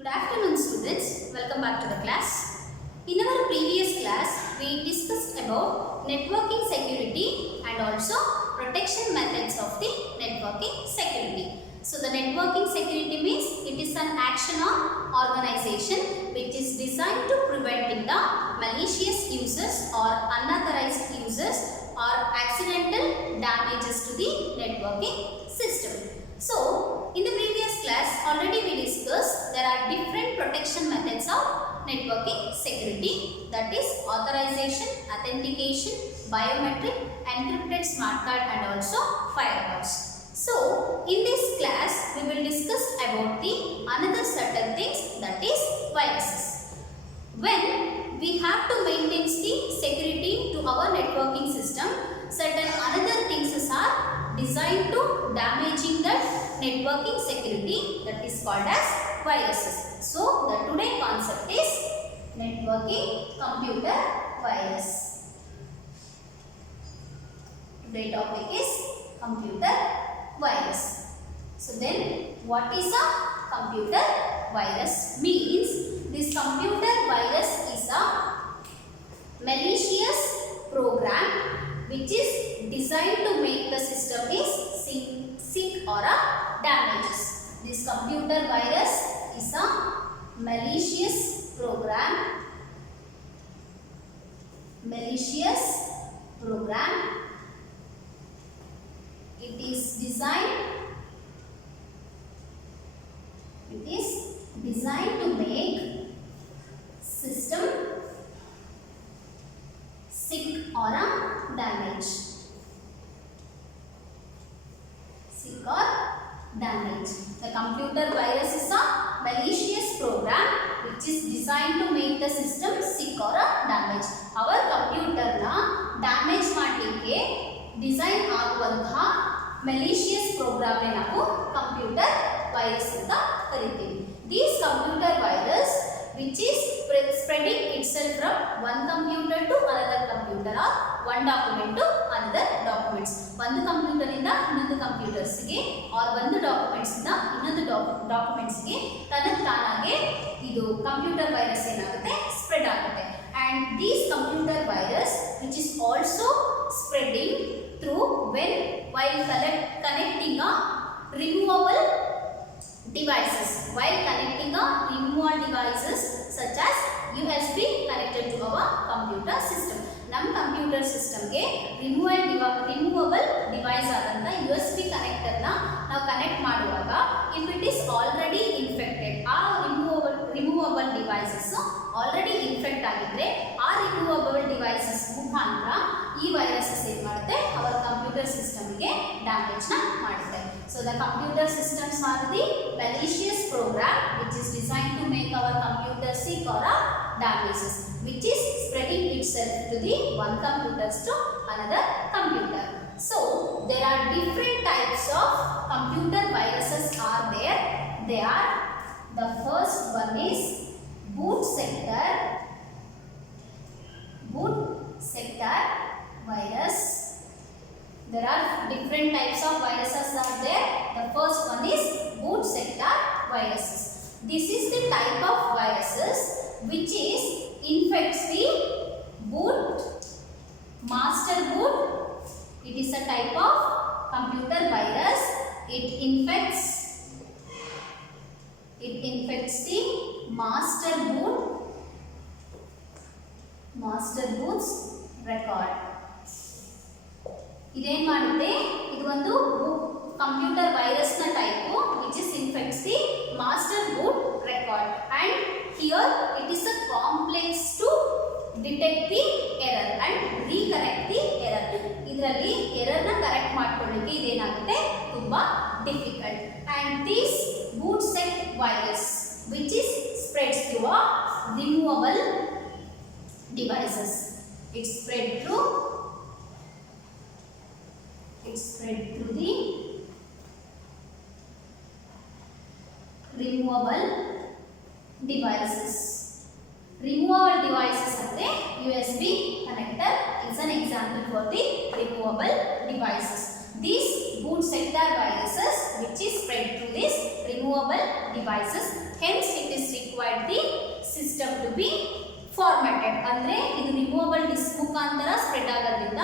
Good afternoon students, welcome back to the class. In our previous class, we discussed about networking security and also protection methods of the networking security. So the networking security means it is an action or organization which is designed to preventing the malicious users or unauthorized users or accidental damages to the networking system. So, in the previous class already we discussed there are different protection methods of networking security, that is authorization, authentication, biometric, encrypted smart card and also firewalls. So, in this class we will discuss about the another certain things, that is viruses. When we have to maintain the security to our networking system, certain another things are designed to damaging the networking security, that is called as viruses. So the today concept is networking computer virus. Today topic is computer virus. So then what is a computer virus? Means this computer virus is a malicious program which is designed to make the system is sick or damages. This computer virus is a malicious program. It is designed to make system sick or damage. The computer virus is a malicious program which is designed to make the system sick or damage. Our computer na damage ಮಾಡಲಿಕ್ಕೆ ಡಿಸೈನ್ ಆಗುವಂತಹ malicious program ನೇ ನಾವು computer virus ಅಂತ ಕರೀತೀವಿ. These computer virus which is spreading itself from one computer to another computer or one document to another documents. ಒಂದು ಕಂಪ್ಯೂಟರ್ ಇಂದ ಇನ್ನೊಂದು ಕಂಪ್ಯೂಟರ್ಸ್ ಗೆ or ಒಂದು ಡಾಕ್ಯುಮೆಂಟ್ಸ್ ಇಂದ ಇನ್ನೊಂದು ಡಾಕ್ಯುಮೆಂಟ್ಸ್ ಗೆ ತಾನಾಗೆ ಇದು ಕಂಪ್ಯೂಟರ್ ವೈರಸ್ ಏನಾಗುತ್ತೆ ಸ್ಪ್ರೆಡ್ ಆಗುತ್ತೆ. And these computer virus which is also spreading through while connecting a removable devices, such as USB connected to our computer system. ನಮ್ಮ ಕಂಪ್ಯೂಟರ್ ಸಿಸ್ಟಮ್ಗೆ ರಿಮೂವಬಲ್ ಡಿವೈಸ್ ಆದಂತ USB ಕನೆಕ್ಟರ್ ನಾವು ಕನೆಕ್ಟ್ ಮಾಡುವಾಗ if it is already infected, ಆ removable devices already infect ಆಗಿದ್ರೆ ಆ removable devices ಮುಖಾಂತರ ಈ ವೈರಸಸ್ ಏನು ಮಾಡುತ್ತೆ ಅವರ ಕಂಪ್ಯೂಟರ್ ಸಿಸ್ಟಮ್ಗೆ ಡ್ಯಾಮೇಜ್ ಮಾಡುತ್ತೆ. So the computer systems are the malicious program which is designed to make our computer sick or damages, which is spreading itself to the one computers to another computer. So there are different types of computer viruses are there. They are, the first one is boot sector virus. There are different types of viruses are there. The first one is boot sector viruses. This is the type of viruses which is infects the master boot. It is a type of computer virus. It infects the master boot's record. ಇದೇನು ಮಾಡುತ್ತೆ, ಇದು ಒಂದು computer virus ನ type which is infects the master boot record, and here it is a complex to detect the error and recorrect the error. ಇದರಲ್ಲಿ ಎರರ್ ನ ಕರೆಕ್ಟ್ ಮಾಡ್ಕೊಳ್ಳಿಕ್ಕೆ ಇದೇನಾಗುತ್ತೆ ತುಂಬಾ difficult. And this boot set virus which is spreads through a removable devices. It spread through the removable devices. Removable devices ಅಂದ್ರೆ USB connector is an example for the removable devices. These boot sector viruses which is spread through these removable devices Hence it is required the system to be formatted. ಅಂದ್ರೆ ಇದು removable disc ಮುಖಾಂತರ ಸ್ಪ್ರೆಡ್ ಆಗೋದ್ರಿಂದ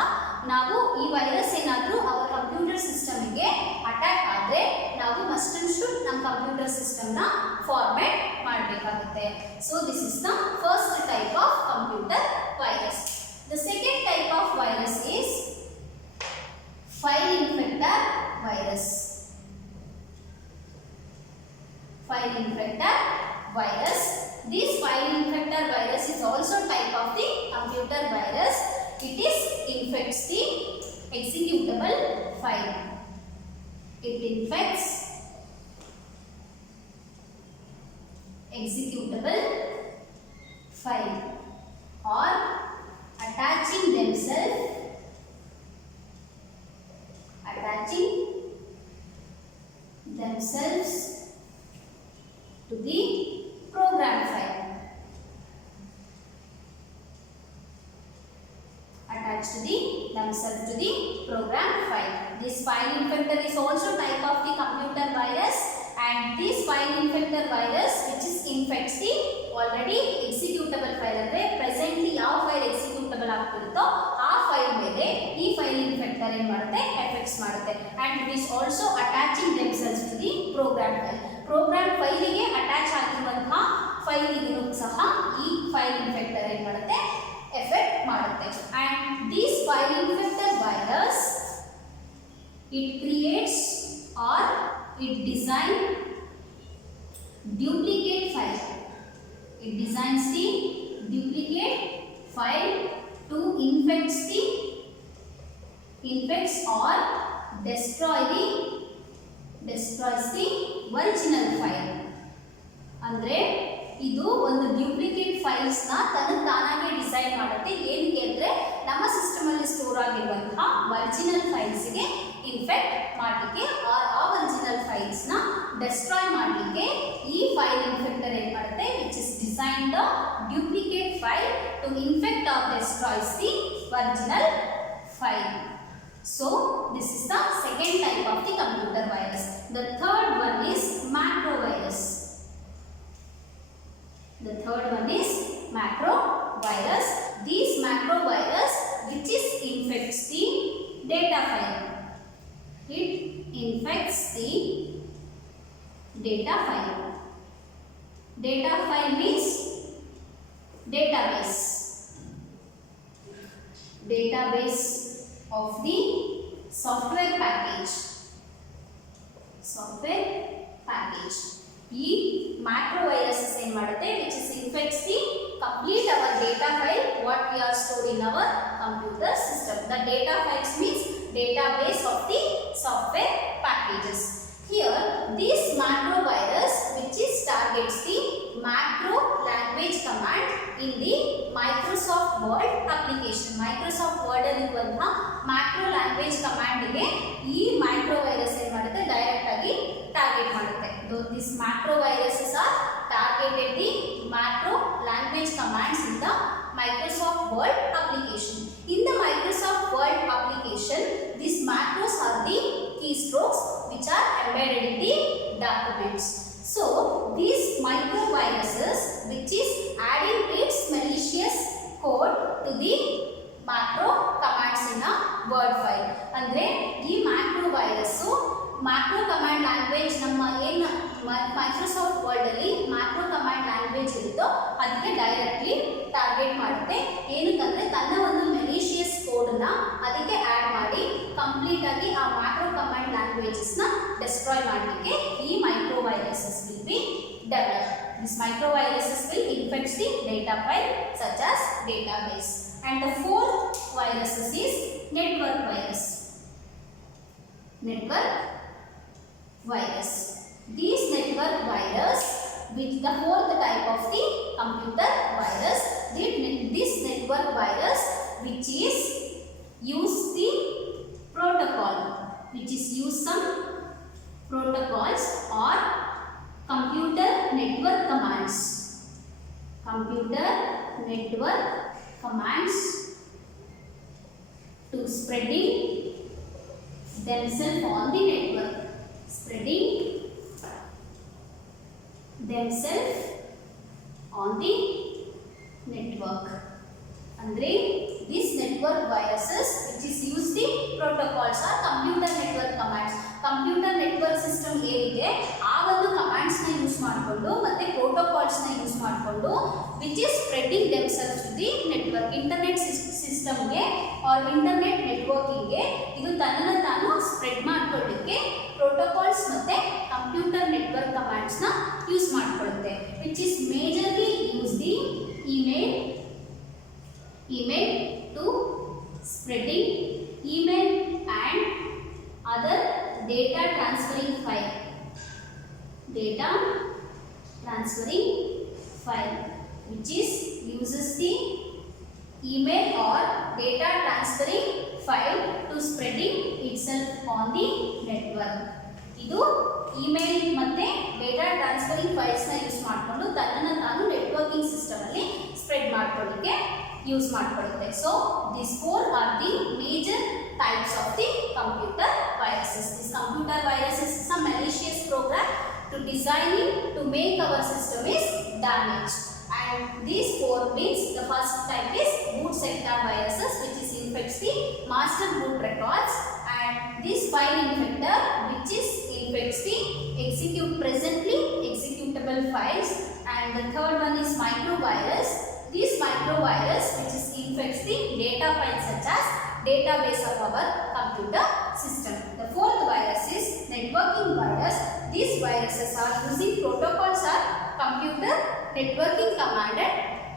ನಾವು ಈ ವೈರಸ್ ಏನಾದರೂ ಅವರ ಕಂಪ್ಯೂಟರ್ ಸಿಸ್ಟಮ್ಗೆ ಅಟ್ಯಾಕ್ ಆದರೆ ನಾವು ಮಸ್ಟ್ ಅಂಡ್ ಶುಡ್ ನಮ್ಮ ಕಂಪ್ಯೂಟರ್ ಸಿಸ್ಟಮ್ನ ಫಾರ್ಮ್ಯಾಟ್ ಮಾಡಬೇಕಾಗುತ್ತೆ. So this is the first type of computer virus. The second type of virus is file infector virus. File infector virus. This file infector virus is also type of the computer virus. It is infects the executable file. It infects executable file or attaching themselves to the program file. Attached to themselves to the program file. This file infector is also type of the computer virus, and this file infector virus which is infects the already executable file. ಅಂದ್ರೆ presently ಯಾವ file executable ಆಗ್ತಿರುತ್ತೋ ಆ ಫೈಲ್ ಮೇಲೆ ಈ file infector ಏನು ಮಾಡುತ್ತೆ ಎಫೆಕ್ಟ್ಸ್ ಮಾಡುತ್ತೆ. and it is also attaching themselves to the program file. Programme ಫೈಲಿಗೆ ಅಟ್ಯಾಚ್ ಆಗಿರುವಂತಹ ಫೈಲಿಗೂ ಸಹ ಈ ಫೈಲ್ ಇನ್ಫೆಕ್ಟರ್ ಏನು ಮಾಡುತ್ತೆ ಎಫೆಕ್ಟ್ ಮಾಡುತ್ತೆ. and this file infector virus it creates or it design duplicate file. It designs the duplicate file to infects or destroys the original file. ಅಂದ್ರೆ ಇದು ಒಂದು ಡ್ಯೂಪ್ಲಿಕೇಟ್ ಫೈಲ್ಸ್ ನ ತಾನಾಗೆ ಡಿಸೈನ್ ಮಾಡುತ್ತೆ. ಏನಕ್ಕೆ ಅಂದ್ರೆ ನಮ್ಮ ಸಿಸ್ಟಮ್ ಅಲ್ಲಿ ಸ್ಟೋರ್ ಆಗಿರುವಂತಹ ಒರಿಜಿನಲ್ ಫೈಲ್ಸ್ ಗೆ ಇನ್ಫೆಕ್ಟ್ ಮಾಡಲಿಕ್ಕೆ ಆ ಒರಿಜಿನಲ್ ಫೈಲ್ಸ್ ನ ಡೆಸ್ಟ್ರಾಯ್ ಮಾಡಲಿಕ್ಕೆ ಈ ಫೈಲ್ ಇನ್ಫೆಕ್ಟರ್ ಏನು ಮಾಡುತ್ತೆ which is design the duplicate file to infect or destroys the original file. So this is the second type of the computer virus. The third one is macro virus. The third one is macro virus. These macro virus which is infects the data file. It infects the data file. Data file means database. Database of the software package. Software package. ಈ macro viruses ಏನು ಮಾಡುತ್ತೆ which is infects the complete our data file what we are stored in our computer system. The data files means database of the software packages. Here this macro virus which is targets the macro language command in the Microsoft Word application. Microsoft Word ಇರುವಂತಹ macro language command ಗೆ ಈ macro virus ಏನು ಮಾಡುತ್ತೆ ಡೈರೆಕ್ಟ್ ಆಗಿ ಟಾರ್ಗೆಟ್ ಮಾಡುತ್ತೆ. These macro viruses are targeted the macro language commands in the Microsoft Word application. In the Microsoft Word application, these macros are the keystrokes which are embedded in the documents. So these microviruses which is adding its malicious code to the macro commands in a Word file. ಅಂದ್ರೆ ಈ macro virus macro command language ನಮ್ಮ ಏನು Microsoft word ಅಲ್ಲಿ macro command language ಇರುತ್ತೋ ಅದಕ್ಕೆ directly target ಮಾಡುತ್ತೆ. ಏನಕ್ಕಂದ್ರೆ ತನ್ನ ಒಂದು ಮೆಲಿಷಿಯಸ್ ಕೋಡ್ ನ ಅದಕ್ಕೆ ಆಡ್ ಮಾಡಿ ಕಂಪ್ಲೀಟ್ ಆಗಿ ಆ macro command languages ನ ಡಿಸ್ಟ್ರಾಯ್ ಮಾಡಲಿಕ್ಕೆ ಈ micro viruses will be develop. These micro viruses will infect the data file such as database. And the fourth viruses is network virus. Network virus. These network virus which the fourth type of the computer virus. This network virus which is use the protocol, which is use some protocols or computer network commands. Computer network commands to spreading themselves on the network. Spreading themselves on the network. Andre these network viruses which is use the protocols or computer network commands. Computer network system ಏನಿದೆ ಆ ಒಂದು ಕಮಾಂಡ್ಸ್ ನ use ಮಾಡಿಕೊಂಡು ಮತ್ತೆ ಪ್ರೋಟೋಕಾಲ್ಸ್ ನ use ಮಾಡಿಕೊಂಡು which is spreading themselves to the network. Internet system ಗೆ or internet networking ಗೆ ಇದು ತನ್ನನ್ನು ತಾನು ಸ್ಪ್ರೆಡ್ ಮಾಡ್ಕೊಳ್ಳಿಕ್ಕೆ ಪ್ರೋಟೋಕಾಲ್ಸ್ ಮತ್ತೆ ಕಂಪ್ಯೂಟರ್ ನೆಟ್ವರ್ಕ್ ಕಮಾಂಡ್ಸ್ ನ ಯೂಸ್ ಮಾಡ್ಕೊಳ್ಳುತ್ತೆ. which is majorly use the email to spreading email and other data transferring file which is uses the email or data transferring file to spreading itself on the network. ಇದು email ಮತ್ತೆ data transferring files ನ use ಮಾಡಿಕೊಂಡು ತನ್ನನ್ನು ತಾನು networking system ಅಲ್ಲಿ spread ಮಾಡ್ಕೊಳ್ಳಿಕ್ಕೆ use ಮಾಡ್ಕೊಳ್ಳುತ್ತೆ. So these four are the major types of the computer viruses. This computer viruses is a malicious program to designing to make our system is damaged. And these four means the first type is boot sector viruses which is infects the master boot records, and this file infector which is infects the presently executable files, and the third one is microvirus. This microvirus which is infects the data files such as database of our computer system. The fourth virus is networking virus. These viruses are using protocols or computer networking commanded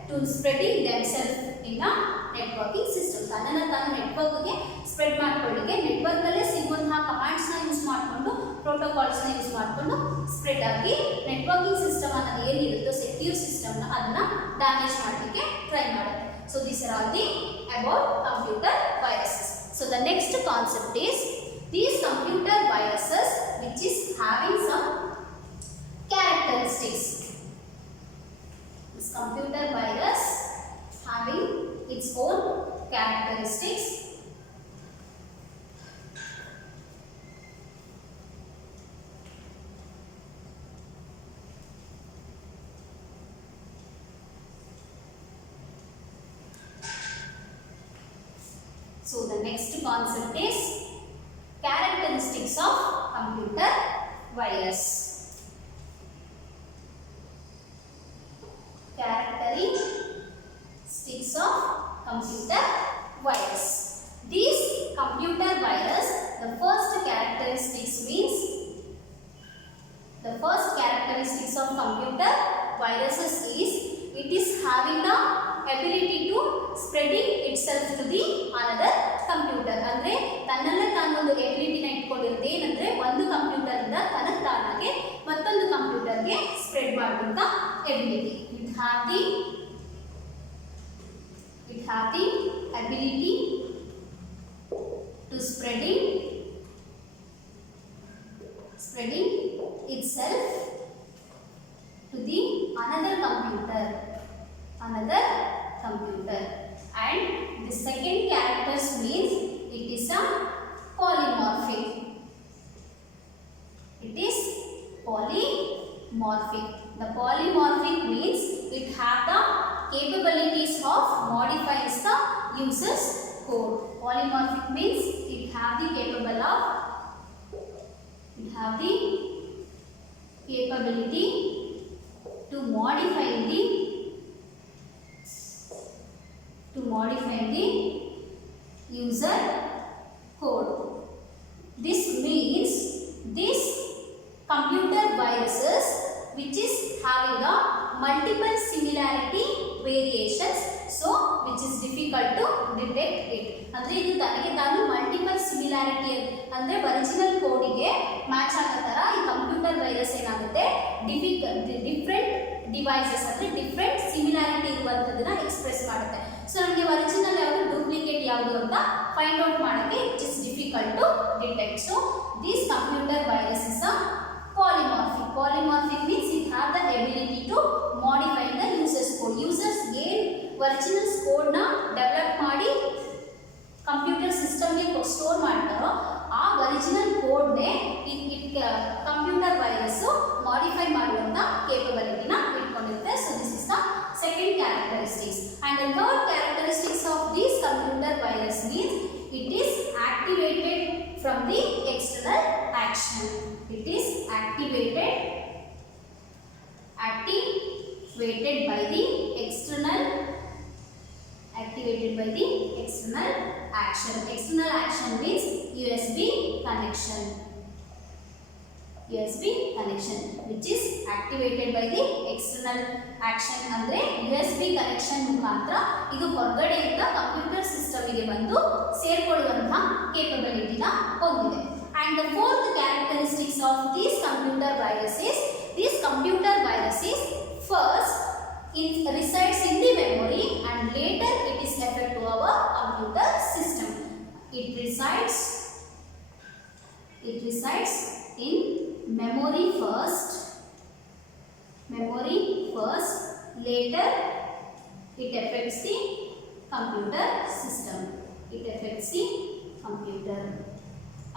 to spreading themselves in a networking system. ತನ್ನನ್ನು ತಾನು ನೆಟ್ವರ್ಕ್ಗೆ ಸ್ಪ್ರೆಡ್ ಮಾಡ್ಕೊಳ್ಳಿಕ್ಕೆ ನೆಟ್ವರ್ಕಲ್ಲೇ ಸಿಗುವಂತಹ ಕಮಾಂಡ್ಸ್ನ ಯೂಸ್ ಮಾಡಿಕೊಂಡು ಪ್ರೋಟೋಕಾಲ್ಸ್ನ ಯೂಸ್ ಮಾಡಿಕೊಂಡು ಸ್ಪ್ರೆಡ್ ಆಗಿ ನೆಟ್ವರ್ಕಿಂಗ್ ಸಿಸ್ಟಮ್ ಅನ್ನೋದು ಏನಿರುತ್ತೋ ಸೆಕ್ಯೂರ್ ಸಿಸ್ಟಮ್ನ ಅದನ್ನು ಡ್ಯಾಮೇಜ್ ಮಾಡಲಿಕ್ಕೆ ಟ್ರೈ ಮಾಡುತ್ತೆ. So this are all the about computer viruses. So the next concept is these computer viruses which is having some characteristics. This computer virus having its own characteristics. So the next concept is characteristics of computer virus. Characteristics of computer virus. These computer virus, the first characteristics means the first characteristics of computer viruses is it is having the ability to spreading itself to the another computer. ಅಂದ್ರೆ ತನ್ನಲ್ಲೇ ತಾನೊಂದು ಎಬಿಲಿಟಿನ ಇಟ್ಕೊಂಡಿರುತ್ತೆ. ಏನಂದ್ರೆ ಒಂದು ಕಂಪ್ಯೂಟರ್ ಇಂದ ತನಗೆ ತಾನಾಗೆ ಮತ್ತೊಂದು ಕಂಪ್ಯೂಟರ್ಗೆ ಸ್ಪ್ರೆಡ್ ಮಾಡುವಂತ ability. It have the ability to spreading itself to the another computer. And the second characters means it is a polymorphic. The polymorphic means it have the capabilities of modifying the user's code. Polymorphic means it have the capability to modify the user code. This means this computer viruses which is having a multiple similarity variations, so which is difficult to detect it. ಅಂದ್ರೆ ಇದು ತನಗೆ ತಾನು multiple similarity ಅಂದ್ರೆ original ಕೋಡಿಗೆ match ಆಗೋ ತರ ಈ computer virus ಏನಾಗುತ್ತೆ ಡಿಫ್ರೆಂಟ್ ಡಿವೈಸಸ್ ಅಂದ್ರೆ ಡಿಫ್ರೆಂಟ್ ಸಿಮಿಲಾರಿಟಿ ಇರುವಂತದನ್ನ ಎಕ್ಸ್ಪ್ರೆಸ್ ಮಾಡುತ್ತೆ. ಸೊ ನಮಗೆ ಒರಿಜಿನಲ್ ಯಾವುದು ಡೂಪ್ಲಿಕೇಟ್ ಯಾವುದು ಅಂತ ಫೈಂಡ್ ಔಟ್ ಮಾಡೋಕ್ಕೆ it is difficult to detect. So this computer virus is a polymorphic. Polymorphic means it have the ability to modify the user's code. Users ಏನು original code ನ ಡೆವಲಪ್ ಮಾಡಿ computer system ಗೆ ಸ್ಟೋರ್ ಮಾಡ್ತಾರೋ ಆ original code ನೇ computer virus modify ಮಾಡುವಂತ capable characteristics. And the third characteristics of this computer virus means it is activated from the external action. It is activated by the external action. External action means USB connection. Which is activated by the external action ಅಂದ್ರೆ USB connection ಮುಖಾಂತರ ಇದು ಹೊರಗಡೆಯಿಂದ ಕಂಪ್ಯೂಟರ್ ಸಿಸ್ಟಮ್ಗೆ ಬಂದು ಸೇರಿಕೊಳ್ಳುವಂತಹ ಕೇಪಬಿಲಿಟಿನ ಹೊಂದಿದೆ. And the fourth characteristics of this computer virus is first it resides in the memory and later it is affected to our computer system. It resides in memory first, later it affects the computer system.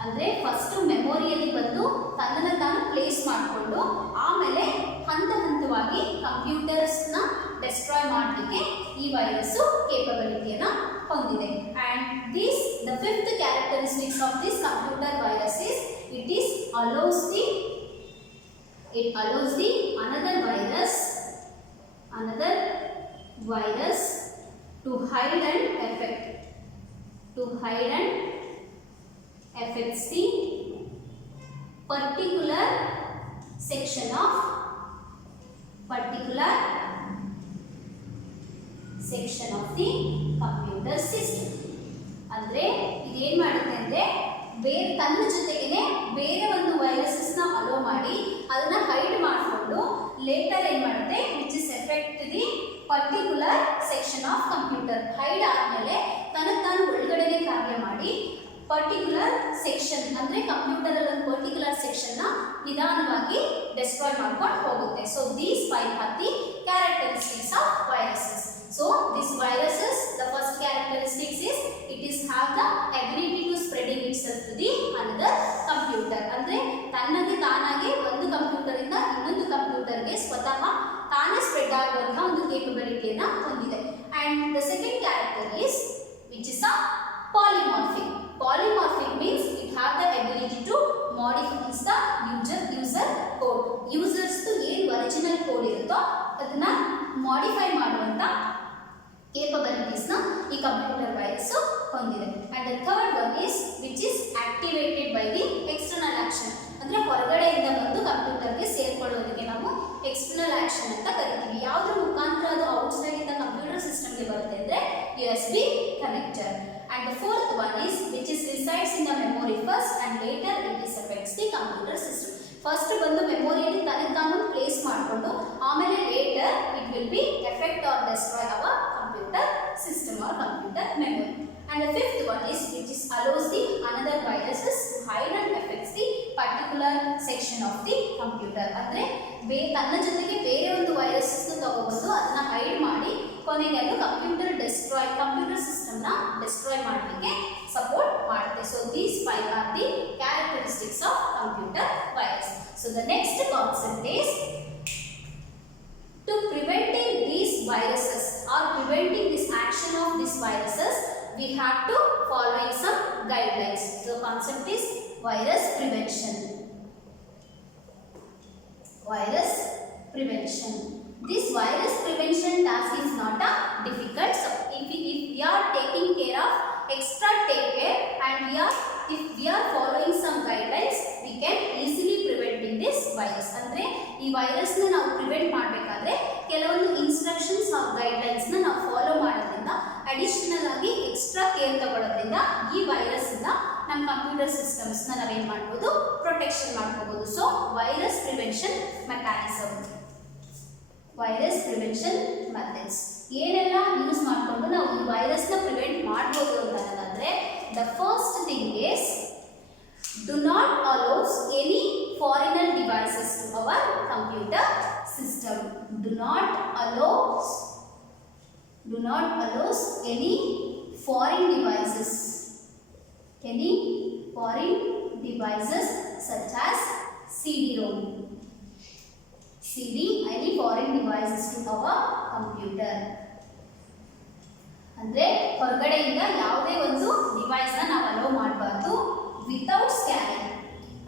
ಅಂದರೆ ಫಸ್ಟ್ ಮೆಮೊರಿಯಲ್ಲಿ ಬಂದು ತನ್ನನ್ನು ತಾನು place ಮಾಡಿಕೊಂಡು ಆಮೇಲೆ ಹಂತವಾಗಿ ಕಂಪ್ಯೂಟರ್ಸ್ನ ಡೆಸ್ಟ್ರಾಯ್ ಮಾಡಲಿಕ್ಕೆ ಈ ವೈರಸ್ ಕೇಪಬಿಲಿಟಿಯನ್ನು ಹೊಂದಿದೆ. And the fifth characteristics of this computer virus is it allows the another virus to hide and affects the particular section of the computer system. ಅಂದ್ರೆ ಇದೇನು ಮಾಡುತ್ತೆ ಅಂದ್ರೆ ತನ್ನ ಜೊತೆಗೇನೆ ಬೇರೆ ಒಂದು ವೈರಸಸ್ನ ಅಲೋ ಮಾಡಿ ಅದನ್ನ ಹೈಡ್ ಮಾಡಿಕೊಂಡು ಲೇಟರ್ ಏನು ಮಾಡುತ್ತೆ which is effect the particular section of computer. Hide ಆದಮೇಲೆ ತನಗೆ ತಾನು ಒಳಗಡೆನೆ ಕಾರ್ಯ ಮಾಡಿ ಪರ್ಟಿಕ್ಯುಲರ್ ಸೆಕ್ಷನ್ ಅಂದರೆ ಕಂಪ್ಯೂಟರ್ ಅಲ್ಲಿ ಒಂದು ಪರ್ಟಿಕ್ಯುಲರ್ ಸೆಕ್ಷನ್ನ ನಿಧಾನವಾಗಿ ಡೆಸ್ಟ್ರಾಯ್ ಮಾಡ್ಕೊಂಡು ಹೋಗುತ್ತೆ. So these 5 are the characteristics of viruses. So this viruses, the first characteristics is it is have the ability to spreading itself to the another computer. ಅಂದ್ರೆ ತನ್ನಗೆ ತಾನಾಗಿ ಒಂದು ಕಂಪ್ಯೂಟರ್ ಇಂದ ಇನ್ನೊಂದು ಕಂಪ್ಯೂಟರ್ಗೆ ಸ್ವತಃ ತಾನೇ ಸ್ಪ್ರೆಡ್ ಆಗುವಂತ ಒಂದು ಕೇಪಬಿಲಿಟಿಯನ್ನು ಹೊಂದಿದೆ. And the second character is which is a polymorphic. Polymorphic means it have the ability to modify the user code. Users to ಏನು ಒರಿಜಿನಲ್ ಕೋಡ್ ಇರುತ್ತೋ ಅದನ್ನ ಮಾಡಿಫೈ ಮಾಡುವಂತ capabilities na ee computer virus ಹೊಂದಿದೆ. And the third one is which is activated by the external action. ಅಂದ್ರೆ ಹೊರಗಡೆಯಿಂದ ಬಂದು ಕಂಪ್ಯೂಟರ್ಗೆ ಸೇರಿಕೊಳ್ಳುವುದಕ್ಕೆ ನಾವು ಎಕ್ಸ್ಟರ್ನಲ್ ಆಕ್ಷನ್ ಅಂತ ಕರಿತೀವಿ. ಯಾವುದರ ಮುಖಾಂತರ ಅದು ಔಟ್ಸೈಡ್ ಇಂದ ಕಂಪ್ಯೂಟರ್ ಸಿಸ್ಟಮ್ಗೆ ಬರುತ್ತೆ ಅಂದ್ರೆ USB connector. And the fourth one is which is resides in the memory first and later it is affects the computer system. First ಬಂದು ಮೆಮೊರಿಯಲ್ಲಿ ತನಗೆ ತಾನು ಪ್ಲೇಸ್ ಮಾಡಿಕೊಂಡು ಆಮೇಲೆ later it will be effect or destroy our computer system or computer memory. And the fifth one is which is allows the another viruses to hide and affects the particular section of the computer. ಅಂದ್ರೆ ತನ್ನ ಜೊತೆಗೆ ಬೇರೆ ಒಂದು ವೈರಸಸ್ ತಗೊಬಂದು ಅದನ್ನ ಹೈಡ್ ಮಾಡಿ ಕೊನೆಗೆ ಅದು ಕಂಪ್ಯೂಟರ್ ಸಿಸ್ಟಮ್ ನ ಡೆಸ್ಟ್ರಾಯ್ ಮಾಡಲಿಕ್ಕೆ ಸಪೋರ್ಟ್ ಮಾಡುತ್ತೆ. So these 5 are the characteristics of computer virus. So the next concept is to preventing these viruses or preventing this action of these viruses, we have to follow some guidelines. The concept is virus prevention. This virus prevention task is not a difficult. So if we are taking care of extra take care and if we are following some guidelines, we can easily preventing this virus. ಅಂದ್ರೆ ಈ ವೈರಸ್ ನ ನಾವು ಪ್ರಿವೆಂಟ್ ಮಾಡಬೇಕಾದ್ರೆ ಕೆಲವೊಂದು instructions R guidelines ನ ನಾವು ಫಾಲೋ ಮಾಡೋದ್ರಿಂದ ಅಡಿಷನಲ್ ಆಗಿ ಎಕ್ಸ್ಟ್ರಾ ಕೇರ್ ತಗೊಳ್ಳೋದ್ರಿಂದ ಈ ವೈರಸ್ ಇಂದ ನಮ್ಮ ಕಂಪ್ಯೂಟರ್ ಸಿಸ್ಟಮ್ಸ್ ನ ನಾವೇನ್ ಮಾಡಬಹುದು ಪ್ರೊಟೆಕ್ಷನ್ ಮಾಡ್ಕೋಬಹುದು. ಸೊ ವೈರಸ್ ಪ್ರಿವೆನ್ಷನ್ ಮೆಥಡ್ಸ್ ಏನೆಲ್ಲ ಯೂಸ್ ಮಾಡಿಕೊಂಡು ನಾವು ಈ ವೈರಸ್ ನ ಪ್ರಿವೆಂಟ್ ಮಾಡಬಹುದು ಅಂತಂದ್ರೆ the first thing is do not allow any foreigner devices to our computer system. Do not allow any foreign devices such as CD-ROM. Any foreign devices to our computer. ಅಂದರೆ ಹೊರಗಡೆಯಿಂದ ಯಾವುದೇ ಒಂದು ಡಿವೈಸ್ನ ನಾವು ಅಲೋ ಮಾಡಬಾರ್ದು ವಿತೌಟ್ ಸ್ಕ್ಯಾನಿಂಗ್.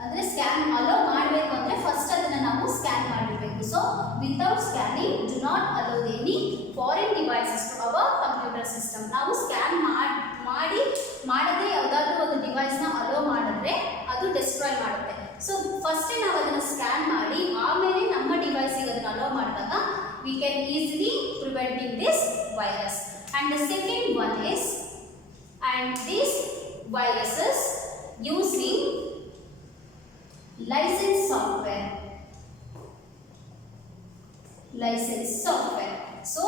ಅಂದರೆ scan allow ಮಾಡಬೇಕು ಅಂದರೆ ಫಸ್ಟ್ ಅದನ್ನು ನಾವು ಸ್ಕ್ಯಾನ್ ಮಾಡಿರಬೇಕು. So without scanning do not allow any foreign devices to our computer system. ನಾವು ಸ್ಕ್ಯಾನ್ ಮಾಡದೆ ಯಾವುದಾದ್ರೂ ಒಂದು ಡಿವೈಸ್ನ ಅಲೋ ಮಾಡಿದ್ರೆ ಅದು ಡಿಸ್ಟ್ರಾಯ್ ಮಾಡುತ್ತೆ. ಸೊ ಫಸ್ಟೇ ನಾವು ಅದನ್ನು ಸ್ಕ್ಯಾನ್ ಮಾಡಿ ಆಮೇಲೆ ನಮ್ಮ ಡಿವೈಸಿಗೆ ಅದನ್ನು ಅಲೋ ಮಾಡಿದಾಗ we can easily preventing this virus. And the second one is, and these viruses using licensed software. So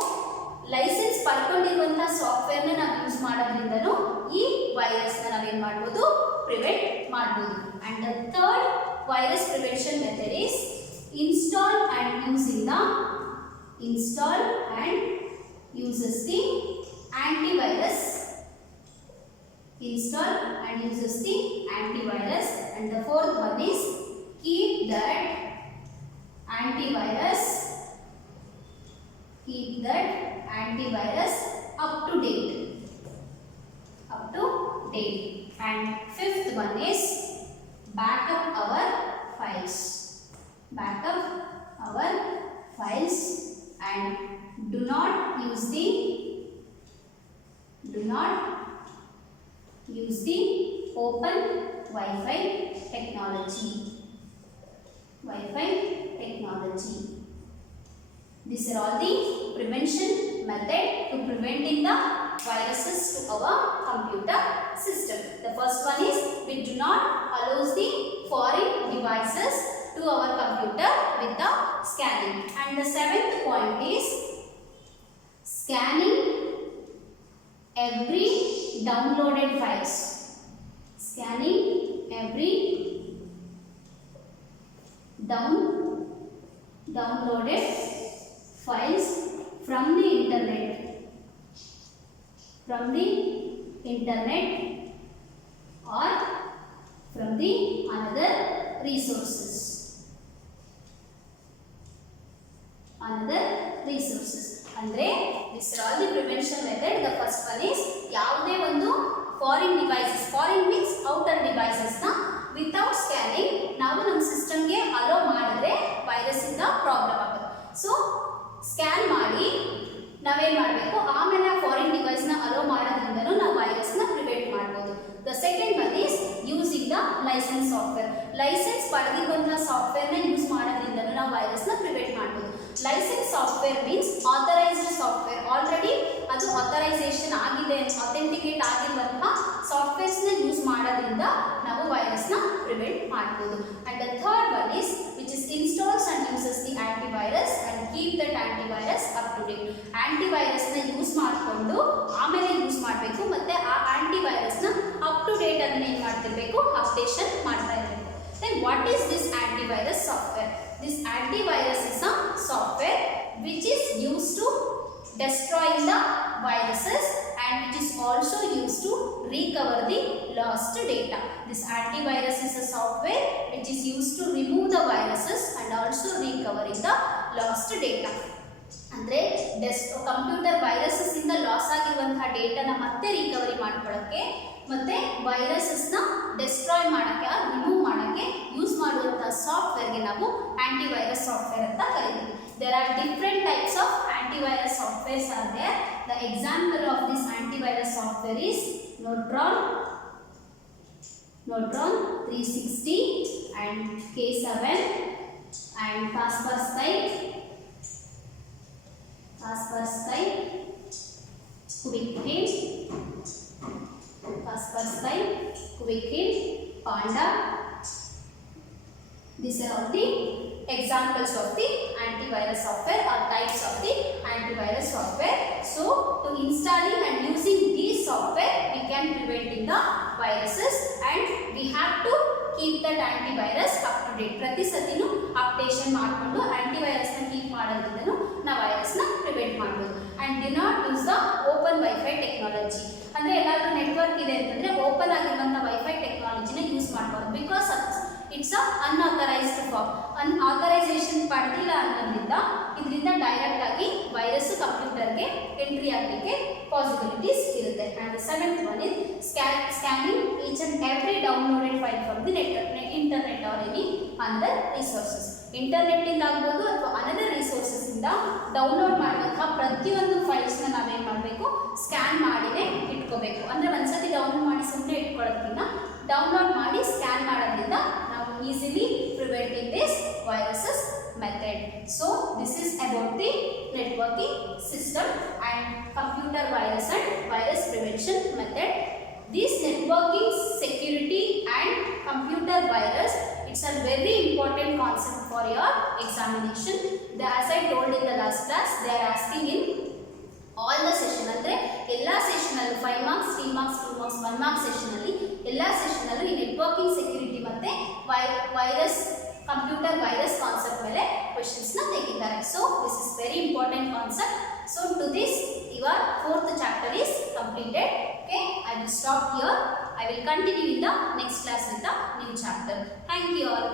licence ಪಡ್ಕೊಂಡಿರುವಂಥ ಸಾಫ್ಟ್ವೇರ್ನ ನಾವು ಯೂಸ್ ಮಾಡೋದ್ರಿಂದನೂ ಈ ವೈರಸ್ನ ನಾವೇನು ಮಾಡ್ಬೋದು, ಪ್ರಿವೆಂಟ್ ಮಾಡ್ಬೋದು. And the third virus prevention method is install and uses the antivirus. Install and uses the antivirus. And the fourth one is keep that antivirus up to date. And fifth one is backup our files. And do not use the open Wi-Fi technology. These are all the prevention method to preventing the viruses to our computer system. The first one is we do not allow the foreign devices to our computer with the scanning. And the seventh point is scanning every downloaded files. Downloaded files from the internet or from the another resources. ಅಂದರೆ this are all the prevention method. The first one is ಯಾವುದೇ ಒಂದು foreign means outer devices ನ without scanning ನಾವು ನಮ್ಮ ಸಿಸ್ಟಮ್ಗೆ ಅಲೋ ಮಾಡಿದ್ರೆ ವೈರಸ್ ಇಂದ ಪ್ರಾಬ್ಲಮ್ ಆಗುತ್ತೆ. ಸೊ ಸ್ಕ್ಯಾನ್ ಮಾಡಿ ನಾವೇನು ಮಾಡಬೇಕು, ಆಮೇಲೆ ಫಾರಿನ್ ಡಿವೈಸ್ನ ಅಲೋ ಮಾಡೋದ್ರಿಂದನೂ ನಾವು ವೈರಸ್ನ ಪ್ರಿವೆಂಟ್ ಮಾಡ್ಬೋದು. The second one is using the licence software. Licence ಪಡೆದಿರುವಂಥ ಸಾಫ್ಟ್ವೇರ್ನ ಯೂಸ್ ಮಾಡೋದ್ರಿಂದನೂ ನಾವು ವೈರಸ್ನ ಪ್ರಿವೆಂಟ್ ಮಾಡ್ಬೋದು. Licence software means authorised software. Already ಅದು ಆಥರೈಸೇಷನ್ ಆಗಿದೆ, ಅಥೆಂಟಿಕೇಟ್ ಆಗಿರುವಂತಹ ಸಾಫ್ಟ್ವೇರ್ಸ್ನ ಯೂಸ್ ಮಾಡೋದ್ರಿಂದ ನಾವು ವೈರಸ್ನ ಪ್ರಿವೆಂಟ್ ಮಾಡ್ಬೋದು. And the third one is which is installs and uses the antivirus and keep that antivirus up to date. ಆ್ಯಂಟಿವೈರಸ್ನ ಯೂಸ್ ಮಾಡಿಕೊಂಡು ಆಮೇಲೆ ಯೂಸ್ ಮಾಡಬೇಕು, ಮತ್ತು ಆ ಆ್ಯಂಟಿವೈರಸ್ನ ಅಪ್ ಟು ಡೇಟ್ ಅದನ್ನ ಏನು ಮಾಡ್ತಿರ್ಬೇಕು, ಅಪ್ಡೇಷನ್ ಮಾಡ್ತಾ ಇರಬೇಕು. Then what is this antivirus software? This antivirus is a software which is used to destroy the viruses and which is also used to recover the lost data. This antivirus is a software which is used to remove the viruses and also recovering the lost data. ಅಂದರೆ computer viruses ಇಂದ ಲಾಸ್ ಆಗಿರುವಂತಹ ಡೇಟಾನ ಮತ್ತೆ ರಿಕವರಿ ಮಾಡ್ಕೊಳ್ಳೋಕ್ಕೆ ಮತ್ತು ವೈರಸಸ್ನ ಡೆಸ್ಟ್ರಾಯ್ ಮಾಡೋಕ್ಕೆ ರಿಮೂವ್ ಮಾಡೋಕ್ಕೆ ಯೂಸ್ ಮಾಡುವಂತಹ ಸಾಫ್ಟ್ವೇರ್ಗೆ ನಾವು ಆ್ಯಂಟಿವೈರಸ್ ಸಾಫ್ಟ್ವೇರ್ ಅಂತ ಕರಿತೀವಿ. There are different types of antivirus softwares are there. The example of this antivirus software is Norton 360 and K7 and Kaspersky, QuickHit, Panda. These are all the examples of the antivirus software or types of the antivirus software. So to installing and using these software we can preventing the viruses and we have to keep that antivirus up to date. ಪ್ರತಿ ಸತಿನೂ ಅಪ್ಡೇಷನ್ ಮಾಡಿಕೊಂಡು ಆಂಟಿವೈರಸ್ನ keep ಮಾಡೋದ್ರಿಂದನೂ ನಾವು ವೈರಸ್ನ prevent ಮಾಡ್ಬೋದು. And do not use the open wifi technology. ಅಂದರೆ ಎಲ್ಲಾದರೂ ನೆಟ್ವರ್ಕ್ ಇದೆ ಅಂತಂದರೆ ಓಪನ್ ಆಗಿರುವಂಥ ವೈಫೈ ಟೆಕ್ನಾಲಜಿನ ಯೂಸ್ ಮಾಡ್ಬೋದು. Because it's unauthorised form. Unauthorisation ಪಡೆದಿಲ್ಲ ಅನ್ನೋದ್ರಿಂದ ಇದರಿಂದ ಡೈರೆಕ್ಟ್ ಆಗಿ ವೈರಸ್ ಕಂಪ್ಯೂಟರ್ಗೆ ಎಂಟ್ರಿ ಆಗಲಿಕ್ಕೆ ಪಾಸಿಬಿಲಿಟೀಸ್ ಇರುತ್ತೆ. And the seventh one is scanning each and every downloaded file from the internet or any another resources. ಇಂಟರ್ನೆಟ್ಟಿಂದ ಆಗ್ಬೋದು ಅಥವಾ ಅನದರ್ ರಿಸೋರ್ಸಸ್ಸಿಂದ ಡೌನ್ಲೋಡ್ ಮಾಡುವಂತಹ ಪ್ರತಿಯೊಂದು ಫೈಲ್ಸ್ನ ನಾವೇನು ಮಾಡಬೇಕು, ಸ್ಕ್ಯಾನ್ ಮಾಡಿನೇ ಇಟ್ಕೋಬೇಕು. ಅಂದರೆ ಒಂದ್ಸತಿ ಡೌನ್ಲೋಡ್ ಮಾಡಿ ಸುಮ್ಮನೆ ಇಟ್ಕೊಳ್ಳೋದ್ಕಿಂತ ಡೌನ್ಲೋಡ್ ಮಾಡಿ ಸ್ಕ್ಯಾನ್ ಮಾಡೋದ್ರಿಂದ ನಾವು easily preventing this viruses method. So this is about the networking system and computer virus and virus prevention method. This networking security and computer virus, it's a very important concept for your examination. As I told in the last class, they are asking in all the session. ಅಂದರೆ ಎಲ್ಲ ಸೆಷನಲ್ಲಿ 5 marks 3 marks 2 marks 1 mark ಸೆಷನಲ್ಲಿ ಎಲ್ಲ ಸೆಷನಲ್ಲೂ ಈ networking security ಮತ್ತು virus computer virus concept ಮೇಲೆ ಕ್ವೆಶನ್ಸ್ನ ತೆಗಿದ್ದಾರೆ. So this is very important concept. So to this your 4th chapter is completed. Okay, I will stop here. I will continue in the next class with the new chapter. Thank you all.